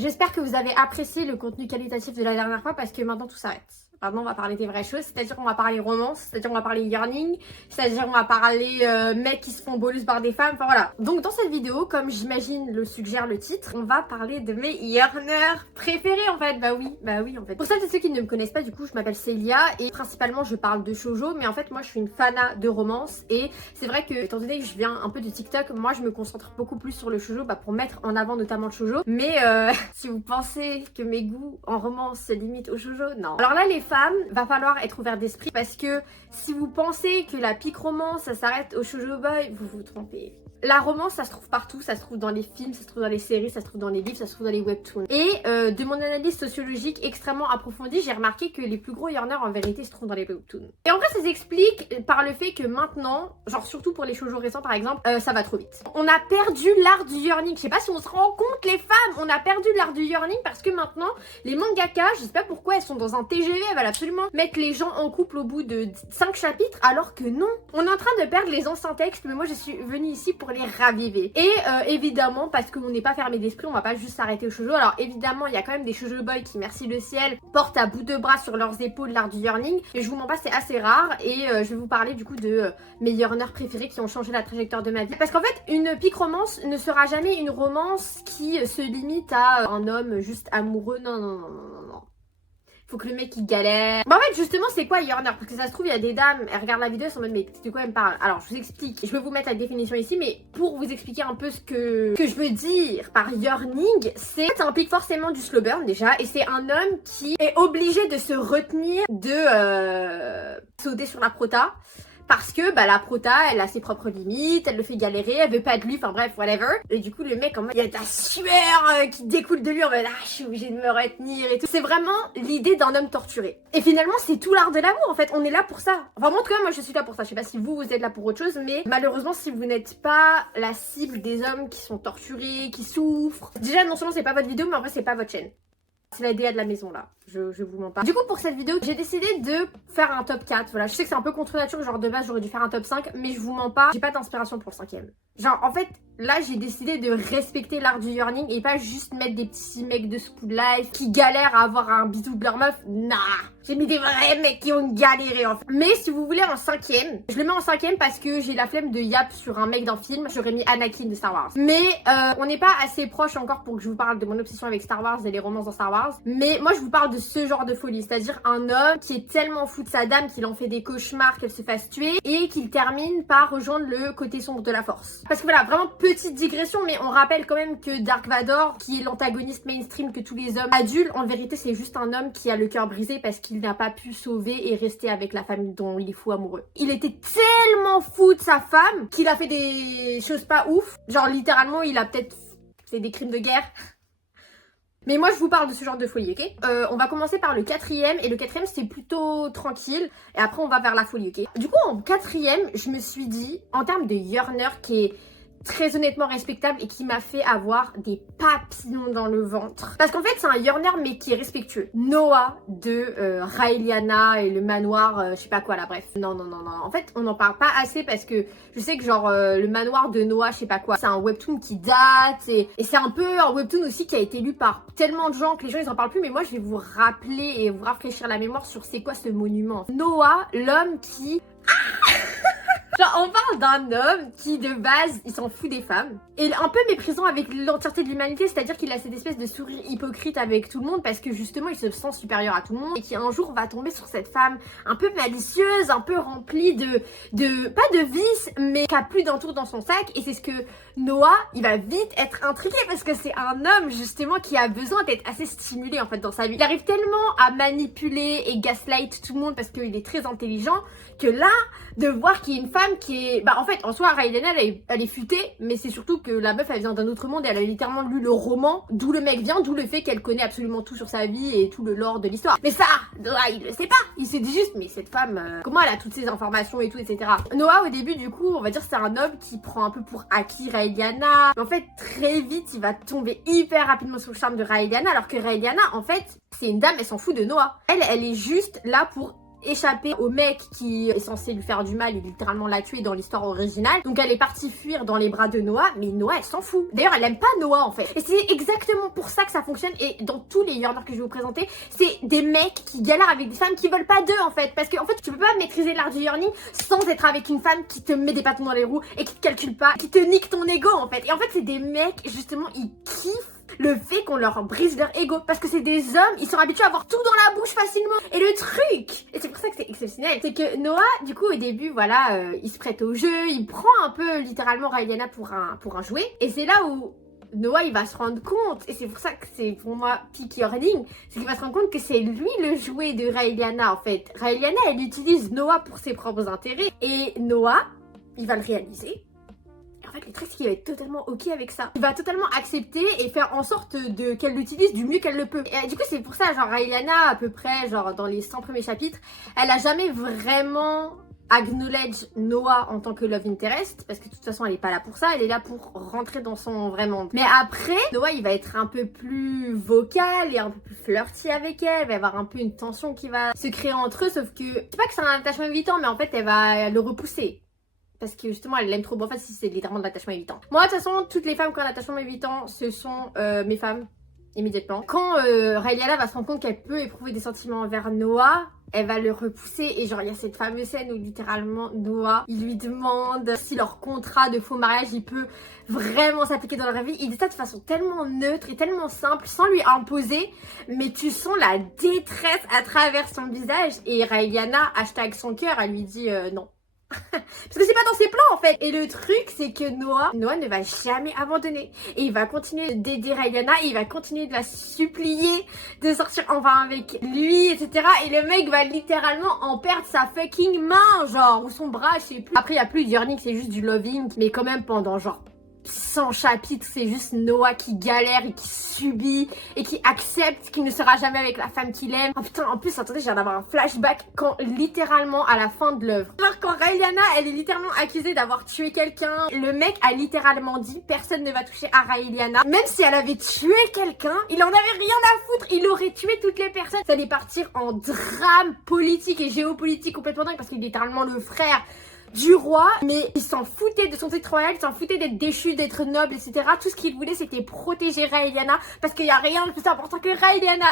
J'espère que vous avez apprécié le contenu qualitatif de la dernière fois parce que maintenant tout s'arrête. Maintenant on va parler des vraies choses, c'est-à-dire on va parler romance, c'est-à-dire on va parler yearning, c'est-à-dire on va parler mecs qui se font bolus par des femmes, enfin voilà. Donc dans cette vidéo, comme j'imagine le suggère le titre, on va parler de mes yearners préférés en fait. Bah oui en fait. Pour celles et ceux qui ne me connaissent pas, du coup je m'appelle Célia et principalement je parle de shoujo, mais en fait moi je suis une fana de romance et c'est vrai que étant donné que je viens un peu de TikTok, moi je me concentre beaucoup plus sur le shoujo pour mettre en avant notamment le shoujo. Mais si vous pensez que mes goûts en romance se limitent au shoujo, non. Alors là les femmes, va falloir être ouvert d'esprit parce que si vous pensez que la pique romance ça s'arrête au shoujo boy, vous vous trompez. La romance ça se trouve partout, ça se trouve dans les films, ça se trouve dans les séries, ça se trouve dans les livres, ça se trouve dans les webtoons. Et de mon analyse sociologique extrêmement approfondie, j'ai remarqué que les plus gros yearners en vérité se trouvent dans les webtoons. Et en vrai ça s'explique par le fait que maintenant, genre surtout pour les shoujo récents par exemple, ça va trop vite. On a perdu l'art du yearning, je sais pas si on se rend compte les femmes, on a perdu l'art du yearning parce que maintenant les mangakas, je sais pas pourquoi elles sont dans un TGV, elles veulent absolument mettre les gens en couple au bout de 5 chapitres alors que non. On est en train de perdre les anciens textes mais moi je suis venue ici pour les raviver. Et évidemment parce qu'on n'est pas fermé d'esprit, on va pas juste s'arrêter au shoujo. Alors évidemment il y a quand même des shoujo boys qui, merci le ciel, portent à bout de bras sur leurs épaules l'art du yearning. Et je vous mens pas, c'est assez rare et je vais vous parler du coup de mes yearners préférés qui ont changé la trajectoire de ma vie. Parce qu'en fait une pique romance ne sera jamais une romance qui se limite à un homme juste amoureux. Non. Faut que le mec il galère. Bah en fait justement c'est quoi yearner? Parce que ça se trouve il y a des dames, elles regardent la vidéo, elles sont en mode mais de quoi elle me parle? Alors je vous explique, je vais vous mettre la définition ici, mais pour vous expliquer un peu ce que je veux dire par yearning, c'est un pic forcément du slow burn déjà, et c'est un homme qui est obligé de se retenir de sauter sur la prota. Parce que la prota, elle a ses propres limites, elle le fait galérer, elle veut pas de lui, enfin bref, whatever. Et du coup, le mec, en mode, il y a de la sueur qui découle de lui, en mode, je suis obligée de me retenir et tout. C'est vraiment l'idée d'un homme torturé. Et finalement, c'est tout l'art de l'amour, en fait. On est là pour ça. Enfin, en tout cas, moi, je suis là pour ça. Je sais pas si vous êtes là pour autre chose, mais malheureusement, si vous n'êtes pas la cible des hommes qui sont torturés, qui souffrent, déjà, non seulement c'est pas votre vidéo, mais en vrai, c'est pas votre chaîne. C'est la DA de la maison là, je vous mens pas. Du coup pour cette vidéo, j'ai décidé de faire un top 4. Voilà, je sais que c'est un peu contre nature, genre de base j'aurais dû faire un top 5, mais je vous mens pas, j'ai pas d'inspiration pour le 5ème. Genre en fait, là j'ai décidé de respecter l'art du yearning et pas juste mettre des petits mecs de School Life qui galèrent à avoir un bisou de leur meuf. Nah, j'ai mis des vrais mecs qui ont galéré en fait. Mais si vous voulez en 5ème, je le mets en 5ème parce que j'ai la flemme de yap sur un mec d'un film, j'aurais mis Anakin de Star Wars. Mais on n'est pas assez proche encore pour que je vous parle de mon obsession avec Star Wars et les romances dans Star Wars. Mais moi je vous parle de ce genre de folie, c'est-à-dire un homme qui est tellement fou de sa dame qu'il en fait des cauchemars qu'elle se fasse tuer et qu'il termine par rejoindre le côté sombre de la force. Parce que voilà, vraiment petite digression, mais on rappelle quand même que Dark Vador, qui est l'antagoniste mainstream que tous les hommes adultes, en vérité c'est juste un homme qui a le cœur brisé parce qu'il n'a pas pu sauver et rester avec la femme dont il est fou amoureux. Il était tellement fou de sa femme qu'il a fait des choses pas ouf, genre littéralement il a peut-être fait des crimes de guerre. Mais moi je vous parle de ce genre de folie, ok? On va commencer par le 4ème, et le 4ème c'est plutôt tranquille, et après on va vers la folie, ok? Du coup en 4ème, je me suis dit, en termes de yearner qui est très honnêtement respectable et qui m'a fait avoir des papillons dans le ventre. Parce qu'en fait c'est un yearner mais qui est respectueux. Noah de Raeliana et le manoir, je sais pas quoi là, bref. Non. En fait on n'en parle pas assez parce que je sais que genre le manoir de Noah, je sais pas quoi, c'est un webtoon qui date et c'est un peu un webtoon aussi qui a été lu par tellement de gens que les gens ils en parlent plus, mais moi je vais vous rappeler et vous rafraîchir la mémoire sur c'est quoi ce monument. Noah, l'homme qui... Genre, on parle d'un homme qui, de base, il s'en fout des femmes. Et un peu méprisant avec l'entièreté de l'humanité, c'est-à-dire qu'il a cette espèce de sourire hypocrite avec tout le monde parce que justement, il se sent supérieur à tout le monde et qui un jour va tomber sur cette femme un peu malicieuse, un peu remplie pas de vices, mais qui a plus d'un tour dans son sac. Et c'est ce que Noah, il va vite être intrigué parce que c'est un homme, justement, qui a besoin d'être assez stimulé, en fait, dans sa vie. Il arrive tellement à manipuler et gaslight tout le monde parce qu'il est très intelligent que là, de voir qu'il y a une femme qui est... en fait, en soi, Raeliana, elle est futée, mais c'est surtout que la meuf, elle vient d'un autre monde et elle a littéralement lu le roman, d'où le mec vient, d'où le fait qu'elle connaît absolument tout sur sa vie et tout le lore de l'histoire. Mais ça, Noah, il le sait pas. Il s'est dit juste, mais cette femme, comment elle a toutes ces informations et tout, etc. Noah, au début, du coup, on va dire c'est un homme qui prend un peu pour acquis Raeliana. Mais en fait, très vite, il va tomber hyper rapidement sous le charme de Raeliana, alors que Raeliana, en fait, c'est une dame, elle s'en fout de Noah. Elle est juste là pour échapper au mec qui est censé lui faire du mal et littéralement la tuer dans l'histoire originale. Donc elle est partie fuir dans les bras de Noah, mais Noah elle s'en fout. D'ailleurs elle aime pas Noah en fait. Et c'est exactement pour ça que ça fonctionne. Et dans tous les Yearners que je vais vous présenter, c'est des mecs qui galèrent avec des femmes qui veulent pas d'eux en fait. Parce que en fait tu peux pas maîtriser l'art du yearning sans être avec une femme qui te met des bâtons dans les roues et qui te calcule pas, qui te nique ton ego en fait. Et en fait c'est des mecs justement ils kiffent le fait qu'on leur brise leur ego, parce que c'est des hommes, ils sont habitués à avoir tout dans la bouche facilement. Et le truc, et c'est pour ça que c'est exceptionnel, c'est que Noah, du coup au début, voilà, il se prête au jeu, il prend un peu littéralement Raeliana pour un jouet, et c'est là où Noah il va se rendre compte, et c'est pour ça que c'est pour moi peak yearning, c'est qu'il va se rendre compte que c'est lui le jouet de Raeliana en fait. Raeliana elle utilise Noah pour ses propres intérêts, et Noah, il va le réaliser. En fait, le truc, c'est qu'il va être totalement ok avec ça. Il va totalement accepter et faire en sorte qu'elle l'utilise du mieux qu'elle le peut. Et du coup, c'est pour ça, genre, Raeliana, à peu près, genre, dans les 100 premiers chapitres, elle a jamais vraiment acknowledge Noah en tant que love interest, parce que de toute façon, elle est pas là pour ça, elle est là pour rentrer dans son vrai monde. Mais après, Noah, il va être un peu plus vocal et un peu plus flirty avec elle, il va y avoir un peu une tension qui va se créer entre eux, sauf que, je sais pas que c'est un attachement évitant, mais en fait, elle va le repousser. Parce que justement elle l'aime trop. Bon, en fait c'est littéralement de l'attachement évitant. Moi de toute façon toutes les femmes qui ont un attachement évitant ce sont mes femmes immédiatement. Quand Raeliana va se rendre compte qu'elle peut éprouver des sentiments envers Noah, elle va le repousser et genre il y a cette fameuse scène où littéralement Noah il lui demande si leur contrat de faux mariage il peut vraiment s'appliquer dans leur vie. Il dit ça de façon tellement neutre et tellement simple sans lui imposer, mais tu sens la détresse à travers son visage et Raeliana hashtag son cœur elle lui dit non. Parce que c'est pas dans ses plans en fait. Et le truc c'est que Noah ne va jamais abandonner. Et il va continuer d'aider Raeliana et il va continuer de la supplier de sortir enfin avec lui, etc. Et le mec va littéralement en perdre sa fucking main, genre, ou son bras, je sais plus. Après il y a plus de yearning, c'est juste du loving. Mais quand même pendant genre 100 chapitres, c'est juste Noah qui galère et qui subit et qui accepte qu'il ne sera jamais avec la femme qu'il aime. Oh putain, en plus, attendez, je viens d'avoir un flashback quand littéralement à la fin de l'œuvre. Alors quand Raeliana, elle est littéralement accusée d'avoir tué quelqu'un, le mec a littéralement dit personne ne va toucher à Raeliana. Même si elle avait tué quelqu'un, il en avait rien à foutre, il aurait tué toutes les personnes. Ça allait partir en drame politique et géopolitique complètement dingue parce qu'il est littéralement le frère du roi, mais il s'en foutait de son titre royal, il s'en foutait d'être déchu, d'être noble, etc. Tout ce qu'il voulait c'était protéger Raeliana parce qu'il n'y a rien de plus important que Raeliana.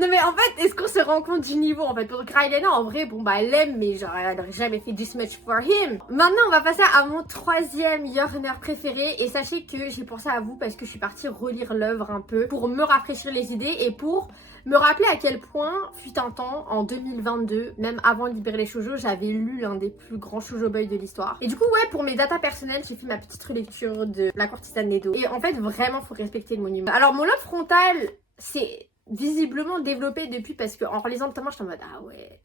Non mais en fait, est-ce qu'on se rend compte du niveau en fait? Parce que Raeliana en vrai, bon bah elle l'aime, mais genre elle n'aurait jamais fait this much for him. Maintenant on va passer à mon troisième yearner préféré et sachez que j'ai pensé à vous parce que je suis partie relire l'œuvre un peu pour me rafraîchir les idées et pour me rappeler à quel point, fut un temps, en 2022, même avant Libérer les shoujo, j'avais lu l'un des plus grands shoujo boys de l'histoire. Et du coup, ouais, pour mes datas personnelles, j'ai fait ma petite relecture de La courtisane Nedo. Et en fait, vraiment, faut respecter le monument. Alors, mon lobe frontal, c'est visiblement développé depuis parce que en relisant le tome, j'étais en mode, ah ouais.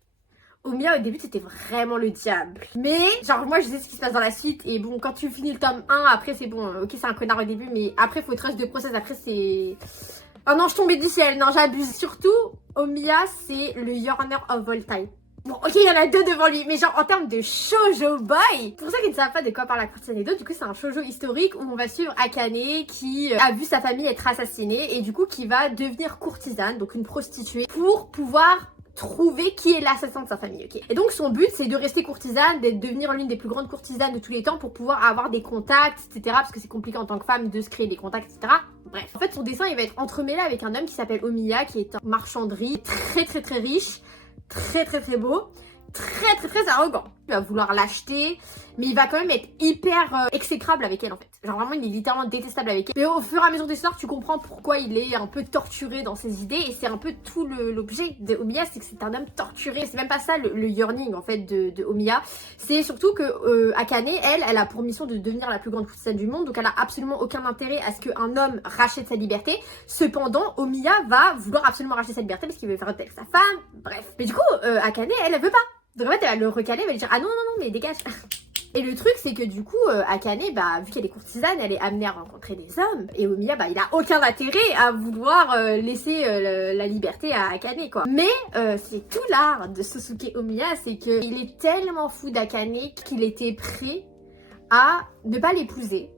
Omiya au début c'était vraiment le diable. Mais genre moi je sais ce qui se passe dans la suite. Et bon quand tu finis le tome 1 après c'est bon. Ok c'est un connard au début mais après faut trust de process. Après c'est... Oh non je tombais du ciel. Non j'abuse. Surtout Omiya c'est le yearner of all time. Bon ok il y en a deux devant lui. Mais genre en termes de shoujo boy. Pour ceux qui ne savent pas de quoi parle La courtisane Nedo, du coup c'est un shoujo historique où on va suivre Akane qui a vu sa famille être assassinée. Et du coup qui va devenir courtisane, donc une prostituée, pour pouvoir trouver qui est l'assassin de sa famille, ok. Et donc son but c'est de rester courtisane, de devenir l'une des plus grandes courtisanes de tous les temps pour pouvoir avoir des contacts, etc. Parce que c'est compliqué en tant que femme de se créer des contacts, etc. Bref. En fait son dessin il va être entremêlé avec un homme qui s'appelle Omiya, qui est un marchanderie très riche, très beau, très arrogant. Il va vouloir l'acheter, mais il va quand même être hyper exécrable avec elle en fait. Genre vraiment il est littéralement détestable avec elle. Mais au fur et à mesure de l'histoire tu comprends pourquoi il est un peu torturé dans ses idées et c'est un peu tout l'objet de Omiya, c'est que c'est un homme torturé. C'est même pas ça le yearning en fait de Omiya. C'est surtout que Akane, elle a pour mission de devenir la plus grande courtisane du monde, donc elle a absolument aucun intérêt à ce qu'un homme rachète sa liberté. Cependant Omiya va vouloir absolument racheter sa liberté parce qu'il veut faire d'elle sa femme, bref. Mais du coup Akane elle veut pas. Donc en fait elle va le recaler, elle va lui dire ah non mais dégage. Et le truc c'est que du coup Akane bah vu qu'elle est courtisane elle est amenée à rencontrer des hommes et Omiya bah il a aucun intérêt à vouloir laisser la liberté à Akane quoi. Mais c'est tout l'art de Sosuke Omiya, c'est que il est tellement fou d'Akane qu'il était prêt à ne pas l'épouser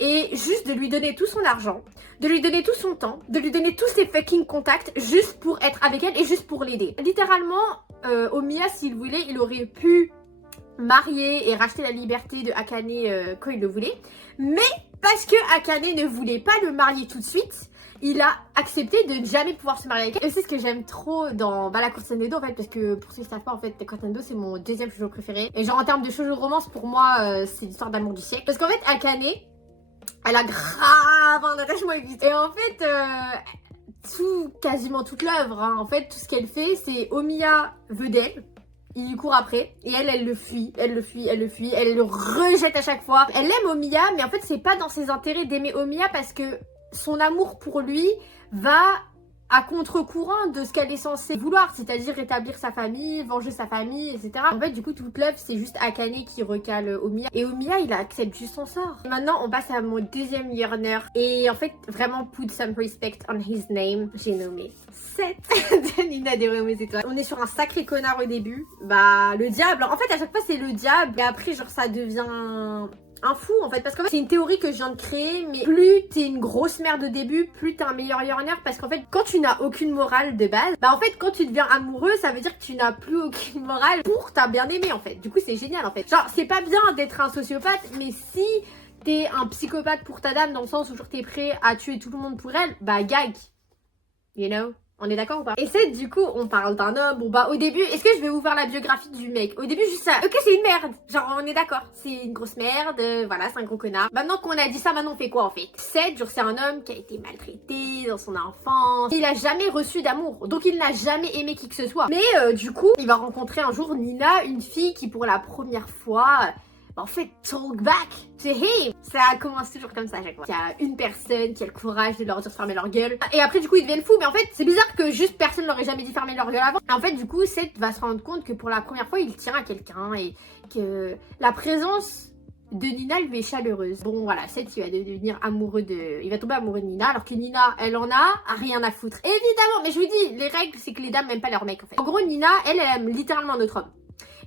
et juste de lui donner tout son argent, de lui donner tout son temps, de lui donner tous ses fucking contacts juste pour être avec elle et juste pour l'aider. Littéralement, Omiya, s'il voulait, il aurait pu marier et racheter la liberté de Akane quand il le voulait, mais parce que Akane ne voulait pas le marier tout de suite, il a accepté de ne jamais pouvoir se marier avec elle. Et c'est ce que j'aime trop dans la course Nendo en fait, parce que pour ceux qui savent pas en fait, la course Nendo c'est mon deuxième shoujo préféré. Et genre en termes de shoujo romance, pour moi c'est l'histoire d'amour du siècle. Parce qu'en fait Akane, elle a grave un attachement égoïste. Et en fait, quasiment toute l'œuvre, hein, en fait tout ce qu'elle fait c'est Omiya veut d'elle. Il lui court après et elle le fuit, elle le fuit, elle le fuit, elle le rejette à chaque fois. Elle aime Omiya, mais en fait c'est pas dans ses intérêts d'aimer Omiya parce que son amour pour lui va à contre-courant de ce qu'elle est censée vouloir, c'est-à-dire rétablir sa famille, venger sa famille, etc. En fait, du coup, toute l'œuvre, c'est juste Akane qui recale Omiya. Et Omiya, il accepte juste son sort. Et maintenant, on passe à mon deuxième yearner. Et en fait, vraiment, put some respect on his name. J'ai nommé 7 de Nina de Romeo et Étoiles. On est sur un sacré connard au début. Bah, le diable. En fait, à chaque fois, c'est le diable. Et après, genre, ça devient un fou en fait, parce qu'en fait c'est une théorie que je viens de créer, mais plus t'es une grosse merde au début, plus t'es un meilleur yearner, parce qu'en fait quand tu n'as aucune morale de base, bah en fait quand tu deviens amoureux, ça veut dire que tu n'as plus aucune morale pour ta bien aimé en fait. Du coup c'est génial en fait. Genre c'est pas bien d'être un sociopathe, mais si t'es un psychopathe pour ta dame, dans le sens où genre t'es prêt à tuer tout le monde pour elle, bah gag, you know. On est d'accord ou pas? Et c'est du coup, on parle d'un homme. Bon bah au début, est-ce que je vais vous faire la biographie du mec? Au début juste ça. Ok, c'est une merde. Genre on est d'accord. C'est une grosse merde. Voilà, c'est un gros connard. Maintenant qu'on a dit ça, maintenant on fait quoi en fait? Seth, genre c'est un homme qui a été maltraité dans son enfance. Il a jamais reçu d'amour. Donc il n'a jamais aimé qui que ce soit. Mais du coup, il va rencontrer un jour Nina, une fille qui pour la première fois... en fait, talk back to him. Ça commence toujours comme ça à chaque fois. Il y a une personne qui a le courage de leur dire de fermer leur gueule. Et après, du coup, ils deviennent fous. Mais en fait, c'est bizarre que juste personne leur ait jamais dit fermer leur gueule avant. Et en fait, du coup, Seth va se rendre compte que pour la première fois, il tient à quelqu'un et que la présence de Nina lui est chaleureuse. Bon, voilà, Seth, il va devenir amoureux de... Il va tomber amoureux de Nina, alors que Nina, elle en a rien à foutre. Évidemment, mais je vous dis, les règles, c'est que les dames n'aiment pas leur mec, en fait. En gros, Nina, elle aime littéralement un autre homme.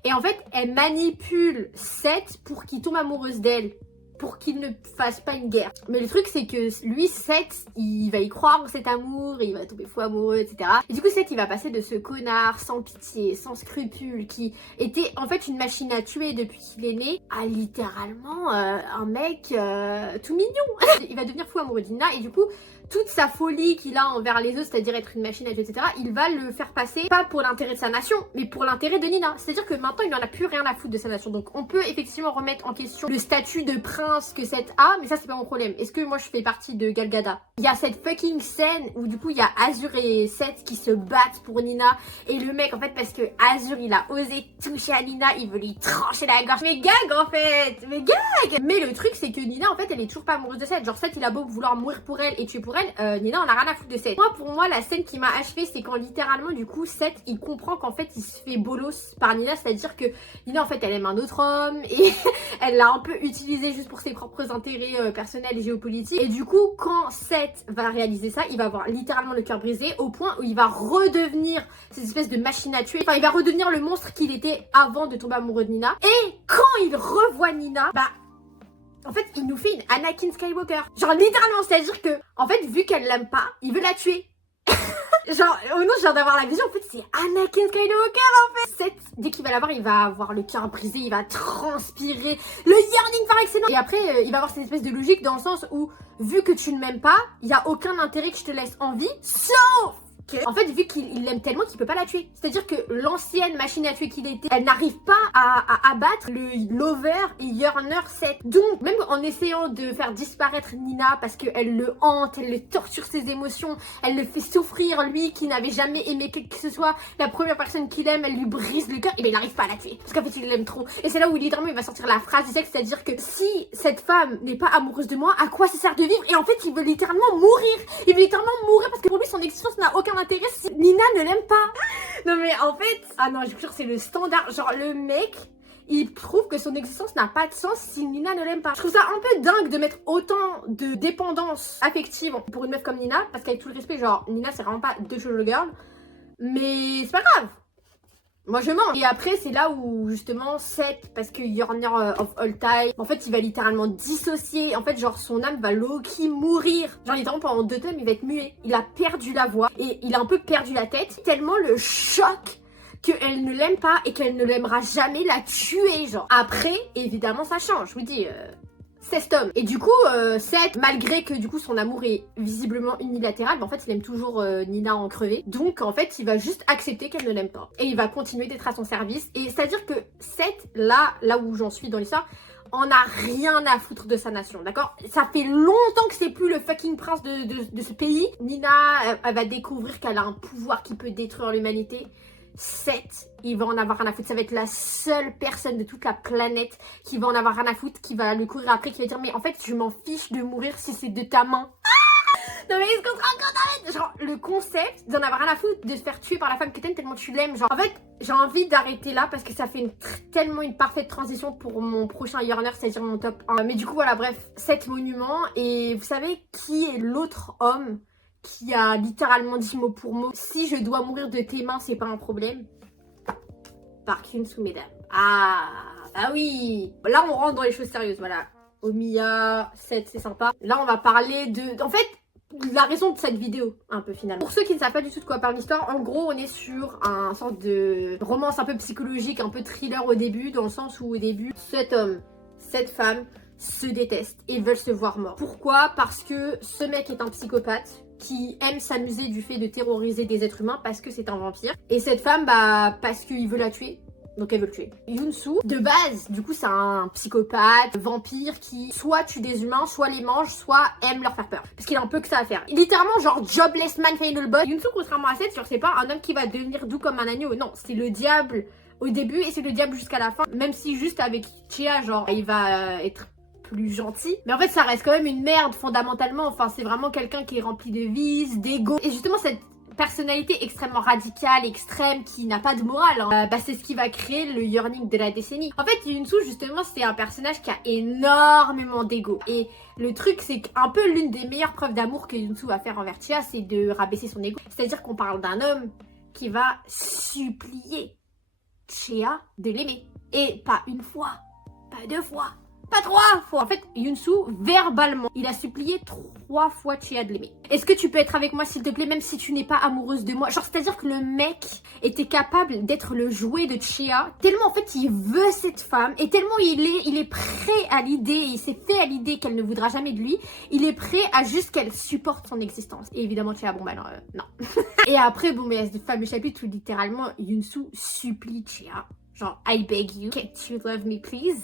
Et en fait, elle manipule Seth pour qu'il tombe amoureuse d'elle, pour qu'il ne fasse pas une guerre. Mais le truc, c'est que lui, Seth, il va y croire en cet amour, et il va tomber fou amoureux, etc. Et du coup, Seth, il va passer de ce connard sans pitié, sans scrupule, qui était en fait une machine à tuer depuis qu'il est né, à littéralement un mec tout mignon. Il va devenir fou amoureux de Nina, et du coup, toute sa folie qu'il a envers les autres, c'est-à-dire être une machine à tuer, etc., il va le faire passer, pas pour l'intérêt de sa nation, mais pour l'intérêt de Nina. C'est-à-dire que maintenant, il n'en a plus rien à foutre de sa nation. Donc, on peut effectivement remettre en question le statut de prince que Seth a, mais ça, c'est pas mon problème. Est-ce que moi, je fais partie de Gal Gadot? Il y a cette fucking scène où, du coup, il y a Azur et Seth qui se battent pour Nina, et le mec, en fait, parce que Azur, il a osé toucher à Nina, il veut lui trancher la gorge. Mais gag, en fait! Mais gag! Mais le truc, c'est que Nina, en fait, elle est toujours pas amoureuse de Seth. Genre, Seth, il a beau vouloir mourir pour elle et tuer pour elle, Nina, on a rien à foutre de Seth. Moi, pour moi, la scène qui m'a achevée, c'est quand littéralement, du coup, Seth, il comprend qu'en fait, il se fait bolos par Nina, c'est-à-dire que Nina, en fait, elle aime un autre homme et elle l'a un peu utilisé juste pour ses propres intérêts personnels et géopolitiques. Et du coup, quand Seth va réaliser ça, il va avoir littéralement le cœur brisé au point où il va redevenir cette espèce de machine à tuer. Enfin, il va redevenir le monstre qu'il était avant de tomber amoureux de Nina. Et quand il revoit Nina, bah, en fait, il nous fait une Anakin Skywalker. Genre, littéralement, c'est-à-dire que, en fait, vu qu'elle l'aime pas, il veut la tuer. Genre, oh non, je viens d'avoir la vision, en fait, c'est Anakin Skywalker, en fait. Seth, dès qu'il va la voir, il va avoir le cœur brisé, il va transpirer, le yearning par excellence. Et après, il va avoir cette espèce de logique dans le sens où, vu que tu ne m'aimes pas, il n'y a aucun intérêt que je te laisse en vie, sauf... En fait, vu qu'il l'aime tellement qu'il peut pas la tuer. C'est-à-dire que l'ancienne machine à tuer qu'il était, elle n'arrive pas à abattre le lover et yearner Seth. Donc, même en essayant de faire disparaître Nina parce qu'elle le hante, elle le torture ses émotions, elle le fait souffrir, lui qui n'avait jamais aimé qui que ce soit, la première personne qu'il aime, elle lui brise le cœur, et bien il n'arrive pas à la tuer. Parce qu'en fait, il l'aime trop. Et c'est là où littéralement il va sortir la phrase du sexe, c'est-à-dire que si cette femme n'est pas amoureuse de moi, à quoi ça sert de vivre? Et en fait, il veut littéralement mourir. Il veut littéralement mourir parce que pour lui, son existence n'a aucun intérêt si Nina ne l'aime pas. Non mais en fait, ah non, je vous jure, c'est le standard. Genre le mec, il prouve que son existence n'a pas de sens si Nina ne l'aime pas. Je trouve ça un peu dingue de mettre autant de dépendance affective pour une meuf comme Nina, parce qu'avec tout le respect, genre Nina c'est vraiment pas deux shoujo girl, mais c'est pas grave. moi je mens. Et après c'est là où justement Seth, parce que Yearner of All Time, en fait il va littéralement dissocier, en fait genre son âme va low-key mourir. Genre littéralement pendant 2 tomes il va être muet, il a perdu la voix et il a un peu perdu la tête, tellement le choc qu'elle ne l'aime pas et qu'elle ne l'aimera jamais la tuer genre. Après évidemment ça change, je vous dis 16 tomes. Et du coup, Seth, malgré que du coup son amour est visiblement unilatéral, en fait il aime toujours Nina en crevé. Donc en fait il va juste accepter qu'elle ne l'aime pas. Et il va continuer d'être à son service. Et c'est-à-dire que Seth, là où j'en suis dans l'histoire, en a rien à foutre de sa nation, d'accord? Ça fait longtemps que c'est plus le fucking prince de ce pays. Nina, elle va découvrir qu'elle a un pouvoir qui peut détruire l'humanité. Seth, il va en avoir rien à foutre. Ça va être la seule personne de toute la planète qui va en avoir rien à foutre, qui va le courir après, qui va dire mais en fait je m'en fiche de mourir si c'est de ta main. Non mais est-ce qu'on se rend compte en fait? Genre le concept d'en avoir rien à foutre, de se faire tuer par la femme que t'aimes tellement tu l'aimes. Genre en fait j'ai envie d'arrêter là parce que ça fait tellement une parfaite transition pour mon prochain Yearner, c'est-à-dire mon top 1. Mais du coup voilà bref, 7 monuments. Et vous savez qui est l'autre homme qui a littéralement dit mot pour mot si je dois mourir de tes mains c'est pas un problème? Park Hyun-soo, mesdames. Ah bah oui, là on rentre dans les choses sérieuses. Voilà, Omiya 7 c'est sympa. Là on va parler de en fait la raison de cette vidéo un peu finalement. Pour ceux qui ne savent pas du tout de quoi parle l'histoire, en gros on est sur un sorte de romance un peu psychologique, un peu thriller au début, dans le sens où au début 7 hommes, 7 femmes se détestent et veulent se voir morts. Pourquoi? Parce que ce mec est un psychopathe qui aime s'amuser du fait de terroriser des êtres humains parce que c'est un vampire. Et cette femme, bah, parce qu'il veut la tuer. Donc elle veut le tuer. Yoon-soo, de base, du coup, c'est un psychopathe, vampire qui soit tue des humains, soit les mange, soit aime leur faire peur. Parce qu'il a un peu que ça à faire. Littéralement, genre jobless man final boss. Yoon-soo, contrairement à Seth, genre c'est pas un homme qui va devenir doux comme un agneau. Non, c'est le diable au début et c'est le diable jusqu'à la fin. Même si juste avec Chia, genre, il va être plus gentil. Mais en fait, ça reste quand même une merde fondamentalement. Enfin, c'est vraiment quelqu'un qui est rempli de vices, d'ego. Et justement, cette personnalité extrêmement radicale, extrême, qui n'a pas de morale, hein, bah, c'est ce qui va créer le yearning de la décennie. En fait, Yoon-soo, justement, c'est un personnage qui a énormément d'ego. Et le truc, c'est qu'un peu l'une des meilleures preuves d'amour que Yoon-soo va faire envers Chia, c'est de rabaisser son ego. C'est-à-dire qu'on parle d'un homme qui va supplier Chia de l'aimer. Et pas une fois, pas 2 fois, pas 3 fois. En fait, Yoon-soo, verbalement, il a supplié 3 fois Chia de l'aimer. Est-ce que tu peux être avec moi, s'il te plaît, même si tu n'es pas amoureuse de moi? Genre, c'est-à-dire que le mec était capable d'être le jouet de Chia, tellement en fait il veut cette femme, et tellement il est prêt à l'idée, il s'est fait à l'idée qu'elle ne voudra jamais de lui, il est prêt à juste qu'elle supporte son existence. Et évidemment, Chia, bon bah alors, non. Et après, bon, mais il y a ce fameux chapitre où littéralement, Yoon-soo supplie Chia. Genre, I beg you, can't you love me please?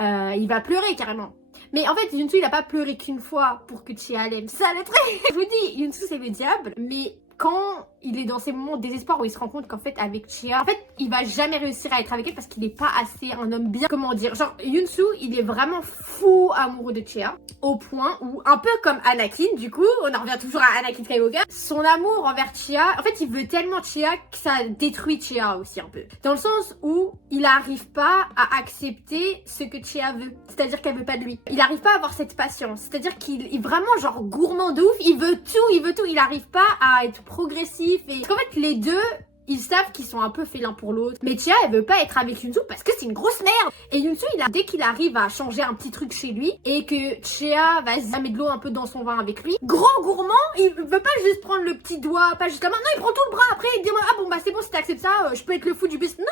Il va pleurer carrément. Mais en fait, Yoon-soo, il a pas pleuré qu'une fois pour que Chia l'aime. Ça le truc. Je vous dis, Yoon-soo, c'est le diable. Mais quand il est dans ces moments de désespoir où il se rend compte qu'en fait, avec Chia, en fait, il va jamais réussir à être avec elle parce qu'il est pas assez un homme bien. Comment dire? Genre, Yoon-soo, il est vraiment fou amoureux de Chia. Au point où, un peu comme Anakin, du coup, on en revient toujours à Anakin Skywalker, son amour envers Chia, en fait, il veut tellement Chia que ça détruit Chia aussi un peu. Dans le sens où il arrive pas à accepter ce que Chia veut. C'est-à-dire qu'elle veut pas de lui. Il arrive pas à avoir cette patience. C'est-à-dire qu'il est vraiment genre gourmand de ouf. Il veut tout. Il arrive pas à être progressif. Et parce qu'en fait, les deux, ils savent qu'ils sont un peu faits l'un pour l'autre. Mais Chia, elle veut pas être avec Yoon-soo parce que c'est une grosse merde. Et Yoon-soo, dès qu'il arrive à changer un petit truc chez lui et que Chia va se mettre de l'eau un peu dans son vin avec lui, grand gourmand, il veut pas juste prendre le petit doigt, pas juste la main. Non, il prend tout le bras. Après, il dit ah bon bah c'est bon, si t'acceptes ça, je peux être le fou du bus. Non,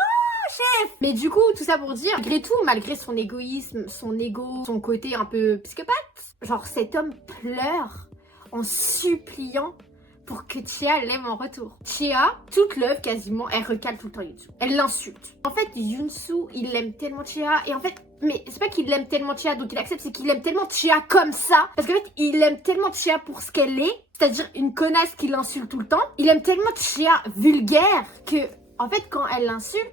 chef. Mais du coup, tout ça pour dire, malgré tout, malgré son égoïsme, son ego, son côté un peu psychopathe, genre cet homme pleure en suppliant pour que Chia l'aime en retour. Chia, toute l'œuvre quasiment, elle recale tout le temps Yoon-soo. Elle l'insulte. En fait, Yoon-soo, il aime tellement Chia. Et en fait, mais c'est pas qu'il aime tellement Chia donc il accepte, c'est qu'il aime tellement Chia comme ça. Parce qu'en fait, il aime tellement Chia pour ce qu'elle est. C'est-à-dire une connasse qui l'insulte tout le temps. Il aime tellement Chia vulgaire que, en fait, quand elle l'insulte,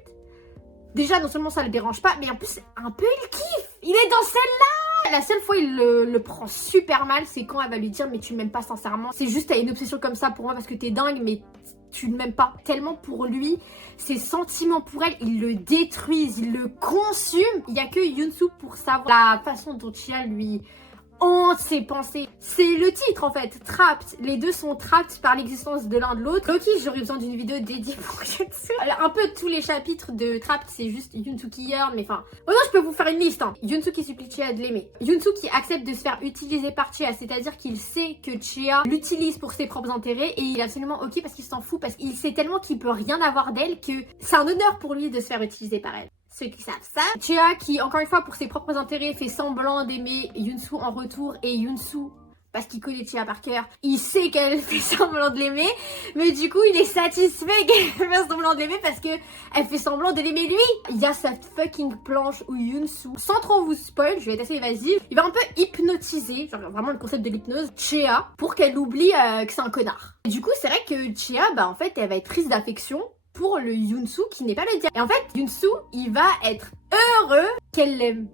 déjà, non seulement ça le dérange pas, mais en plus, un peu il kiffe. Il est dans celle-là. La seule fois il le prend super mal, c'est quand elle va lui dire mais tu m'aimes pas sincèrement. C'est juste t'as une obsession comme ça pour moi parce que t'es dingue mais tu ne m'aimes pas. Tellement pour lui, ses sentiments pour elle, ils le détruisent, ils le consument. Il y a que Yoon-soo pour savoir la façon dont Chia lui hante ses pensées. C'est le titre en fait, Trapped. Les deux sont trapped par l'existence de l'un de l'autre. Loki, j'aurais besoin d'une vidéo dédiée pour Yunsu. Un peu tous les chapitres de Trapped, c'est juste Yunsu qui yearn, mais enfin... Oh non, je peux vous faire une liste, hein. Yunsu qui supplie Chia de l'aimer. Yunsu qui accepte de se faire utiliser par Chia, c'est-à-dire qu'il sait que Chia l'utilise pour ses propres intérêts et il est absolument ok parce qu'il s'en fout, parce qu'il sait tellement qu'il peut rien avoir d'elle que c'est un honneur pour lui de se faire utiliser par elle. Ceux qui savent ça. Chia qui, encore une fois, pour ses propres intérêts, fait semblant d'aimer Yunsu en retour. Et Yunsu, parce qu'il connaît Chia par cœur, il sait qu'elle fait semblant de l'aimer. Mais du coup, il est satisfait qu'elle fasse semblant de l'aimer parce que elle fait semblant de l'aimer lui. Il y a cette fucking planche où Yunsu, sans trop vous spoil, je vais être assez évasive, il va un peu hypnotiser, genre vraiment le concept de l'hypnose, Chia, pour qu'elle oublie que c'est un connard. Et du coup, c'est vrai que Chia, bah en fait, elle va être prise d'affection pour le Yunsu qui n'est pas le diable. Et en fait, Yunsu, il va être heureux qu'elle l'aime.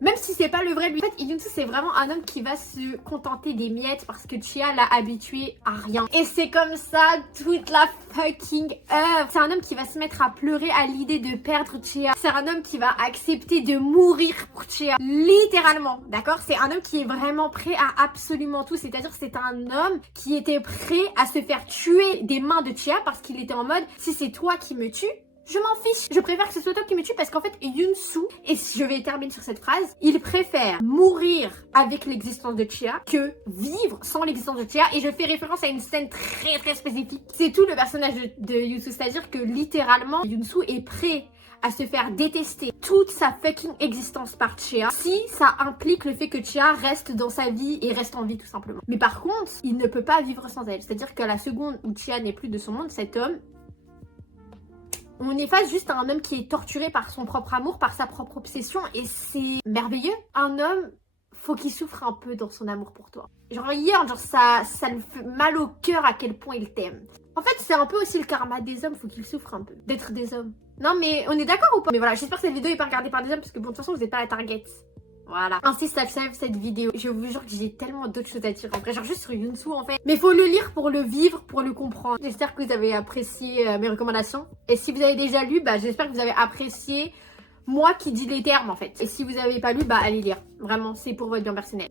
Même si c'est pas le vrai lui. En fait, Yunsu, c'est vraiment un homme qui va se contenter des miettes parce que Chia l'a habitué à rien. Et c'est comme ça toute la fucking œuvre. C'est un homme qui va se mettre à pleurer à l'idée de perdre Chia. C'est un homme qui va accepter de mourir pour Chia. Littéralement, d'accord? C'est un homme qui est vraiment prêt à absolument tout. C'est-à-dire c'est un homme qui était prêt à se faire tuer des mains de Chia parce qu'il était en mode « Si c'est toi qui me tues, je m'en fiche. Je préfère que ce soit toi qui me tue parce qu'en fait, Yunsu, et je vais terminer sur cette phrase, il préfère mourir avec l'existence de Chia que vivre sans l'existence de Chia. Et je fais référence à une scène très spécifique. C'est tout le personnage de Yunsu, c'est-à-dire que littéralement, Yunsu est prêt à se faire détester toute sa fucking existence par Chia si ça implique le fait que Chia reste dans sa vie et reste en vie tout simplement. Mais par contre, il ne peut pas vivre sans elle. C'est-à-dire qu'à la seconde où Chia n'est plus de son monde, cet homme, on est face juste à un homme qui est torturé par son propre amour, par sa propre obsession, et c'est merveilleux. Un homme, faut qu'il souffre un peu dans son amour pour toi. Genre hier, genre ça lui fait mal au cœur à quel point il t'aime. En fait, c'est un peu aussi le karma des hommes, faut qu'ils souffrent un peu d'être des hommes. Non mais on est d'accord ou pas? Mais voilà, j'espère que cette vidéo est pas regardée par des hommes parce que bon, de toute façon, vous n'êtes pas la target. Voilà. Ainsi s'achève cette vidéo. Je vous jure que j'ai tellement d'autres choses à dire en vrai, genre juste sur Yunsu en fait. Mais faut le lire pour le vivre, pour le comprendre. J'espère que vous avez apprécié mes recommandations. Et si vous avez déjà lu, bah j'espère que vous avez apprécié moi qui dis les termes en fait. Et si vous n'avez pas lu, bah allez lire. Vraiment, c'est pour votre bien personnel.